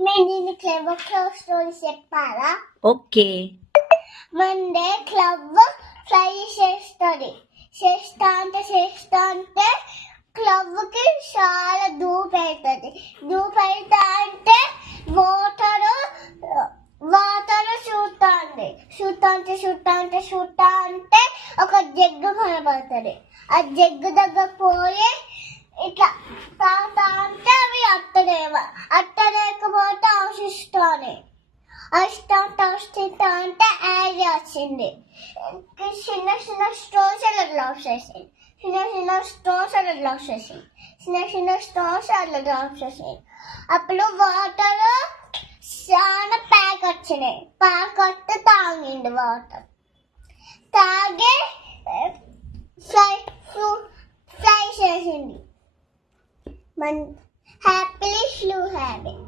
నేను దీన్ని club story చెప్పాలా? ఓకే. మండే క్లబ్ ఫ్లై చేస్తుంది. చేస్తా అంటే క్లబ్ కి చాలా దూపెడుతుంది. దూపెడతా అంటే వాటర్ చూస్తా అంటే ఒక జగ్గు కనబడుతుంది. ఆ జగ్గు దగ్గర పోయి ఇట్లా తాగుతా అంటే అవి అట్టలేకపోతే ఆశిస్తాను. అంటే యాడ్ వచ్చింది. చిన్న చిన్న స్టోన్స్ అలా డ్రాప్ చేసింది. అప్పుడు వాటర్ చాలా ప్యాక్ వచ్చినాయి. ప్యాక్ వస్తే తాగిండు. వాటర్ తాగి ఫ్లై చేసింది. Happily flu habit.